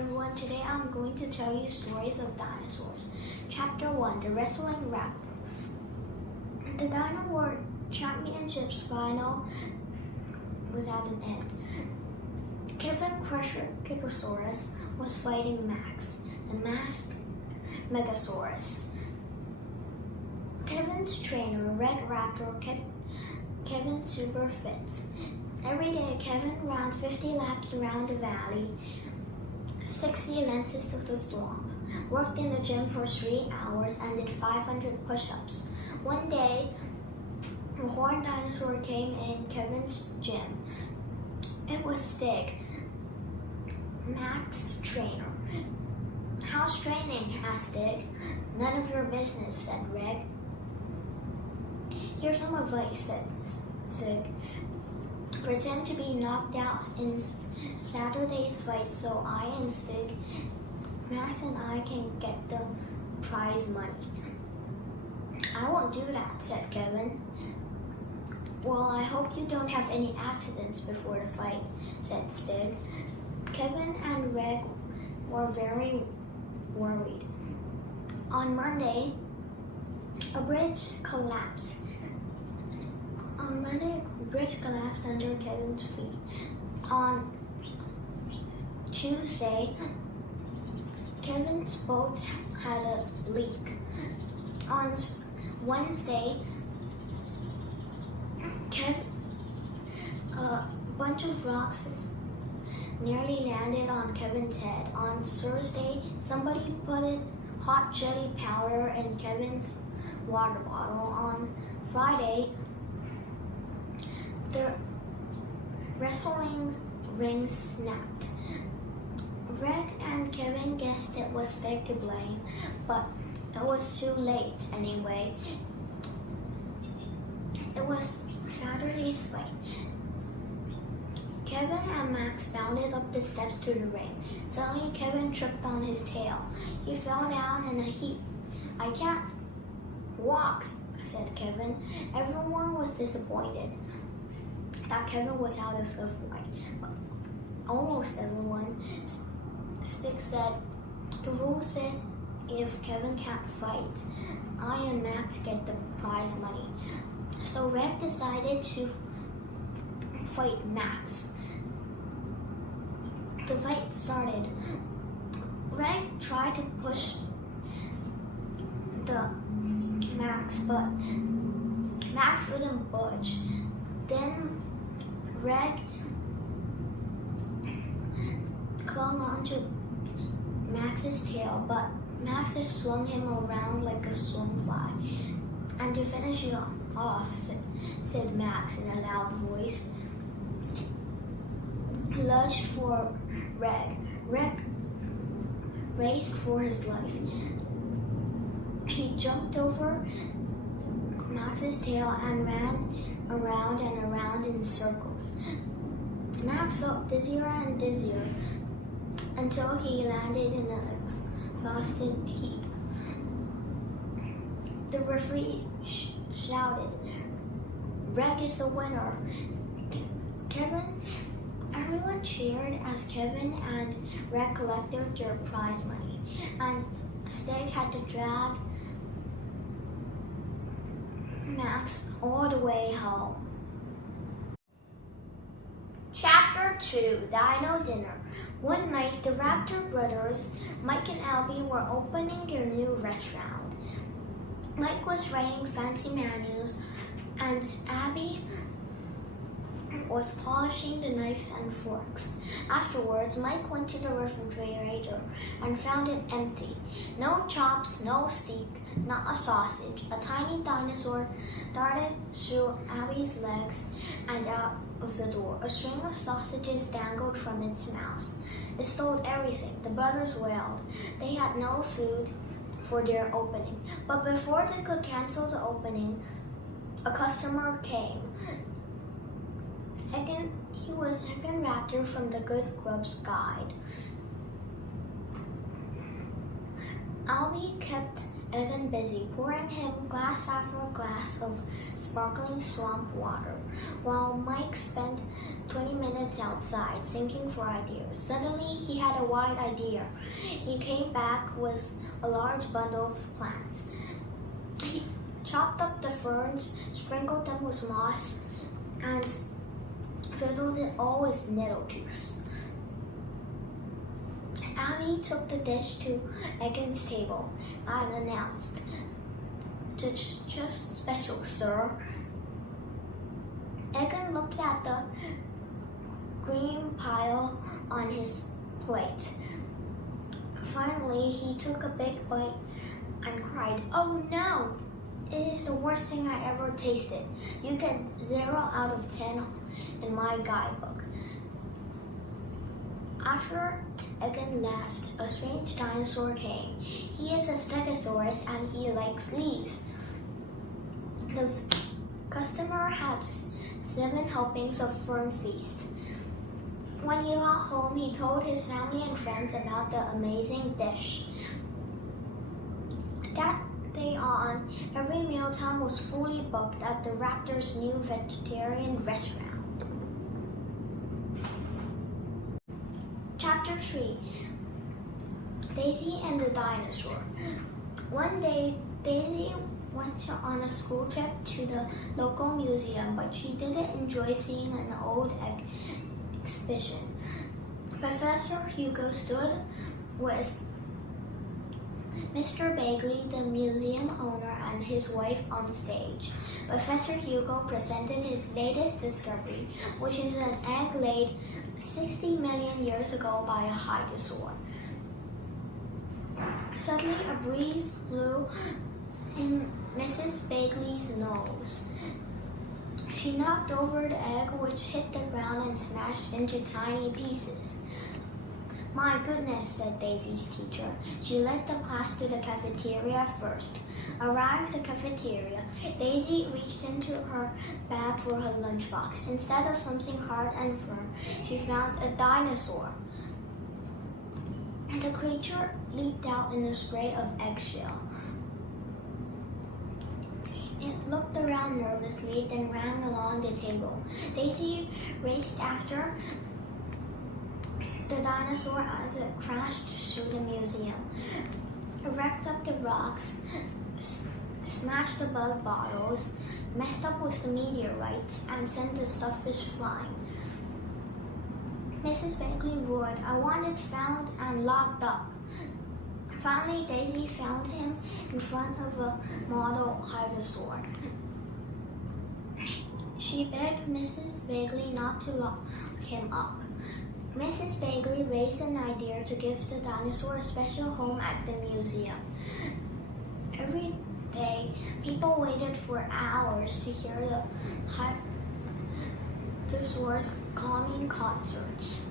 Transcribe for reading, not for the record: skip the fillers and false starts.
everyone, today I'm going to tell you stories of dinosaurs. Chapter 1, The Wrestling Raptor. The Dino World Championships final was at an end. Kevin Crusher Kikosaurus was fighting Max, the masked Megasaurus. Kevin's trainer, Red Raptor, kept Kevin super fit. Every day, Kevin ran 50 laps around the valley, 60 lenses of the storm, worked in the gym for 3 hours, and did 500 push-ups. One day, a horned dinosaur came in Kevin's gym. It was Stig, Max's trainer. "How's training?" asked Stig. "None of your business," said Reg. "Here's some advice," said Stig. "Pretend to be knocked out in Saturday's fight so I and Stig, Max and I can get the prize money." "I won't do that," said Kevin. "Well, I hope you don't have any accidents before the fight," said Stig. Kevin and Reg were very worried. On Monday, a bridge collapsed. Under Kevin's feet. On Tuesday, Kevin's boat had a leak. On Wednesday, a bunch of rocks nearly landed on Kevin's head. On Thursday, somebody put in hot chili powder in Kevin's water bottle. On Friday, the wrestling ring snapped. Reg and Kevin guessed it was Stig to blame, but it was too late anyway. It was Saturday's fight. Kevin and Max bounded up the steps to the ring. Suddenly, Kevin tripped on his tail. He fell down in a heap. "I can't walk," said Kevin. Everyone was disappointed that Kevin was out of the fight. Almost everyone. Stig said, "The rule said if Kevin can't fight, I and Max get the prize money." So Reg decided to fight Max. The fight started. Reg tried to push the Max, but Max wouldn't budge. Then Reg clung onto Max's tail, but Max just swung him around like a swing fly. "And to finish you off," said Max in a loud voice. He lunged for Reg. Reg raced for his life. He jumped over Max's tail and ran around and around in circles. Max felt dizzier and dizzier until he landed in an exhausted heap. The referee shouted, "Reg is the winner." Everyone cheered as Kevin and Reg collected their prize money, and Stig had to drag Max all the way home. Chapter 2, Dino Dinner. One night, the Raptor brothers, Mike and Albie, were opening their new restaurant. Mike was writing fancy menus, and Abby was polishing the knife and forks. Afterwards, Mike went to the refrigerator and found it empty. No chops, no steak, not a sausage. A tiny dinosaur darted through Abby's legs and out of the door. A string of sausages dangled from its mouth. "It stole everything," the brothers wailed. They had no food for their opening. But before they could cancel the opening, a customer came. He was Egan Raptor from the Good Grubs Guide. Albie kept Egan busy, pouring him glass after glass of sparkling swamp water, while Mike spent 20 minutes outside thinking for ideas. Suddenly, he had a wild idea. He came back with a large bundle of plants. He chopped up the ferns, sprinkled them with moss, and drizzled it all with nettle juice. Abby took the dish to Egan's table and announced, "Just special, sir." Egan looked at the green pile on his plate. Finally, he took a big bite and cried, "Oh no! It is the worst thing I ever tasted. You get 0 out of 10 in my guidebook." After Egan left, a strange dinosaur came. He is a stegosaurus and he likes leaves. The customer had 7 helpings of fern feast. When he got home, he told his family and friends about the amazing dish. That day on, every mealtime was fully booked at the Raptor's new vegetarian restaurant. Chapter 3, Daisy and the Dinosaur. One day, Daisy went on a school trip to the local museum, but she didn't enjoy seeing an old exhibition. Professor Hugo stood with Mr. Bagley, the museum owner, and his wife on stage. Professor Hugo presented his latest discovery, which is an egg laid 60 million years ago by a dinosaur. Suddenly, a breeze blew in Mrs. Bagley's nose. She knocked over the egg, which hit the ground and smashed into tiny pieces. "My goodness," said Daisy's teacher. She led the class to the cafeteria first. Arrived at the cafeteria, Daisy reached into her bag for her lunchbox. Instead of something hard and firm, she found a dinosaur. The creature leaped out in a spray of eggshell. It looked around nervously, then ran along the table. Daisy raced after the dinosaur as it crashed through the museum. It wrecked up the rocks, smashed the bug bottles, messed up with the meteorites, and sent the starfish flying. Mrs. Bagley roared, "I want it found and locked up." Finally, Daisy found him in front of a model dinosaur. She begged Mrs. Bagley not to lock him up. Mrs. Bagley raised an idea to give the dinosaur a special home at the museum. Every day, people waited for hours to hear the dinosaur's calming concerts.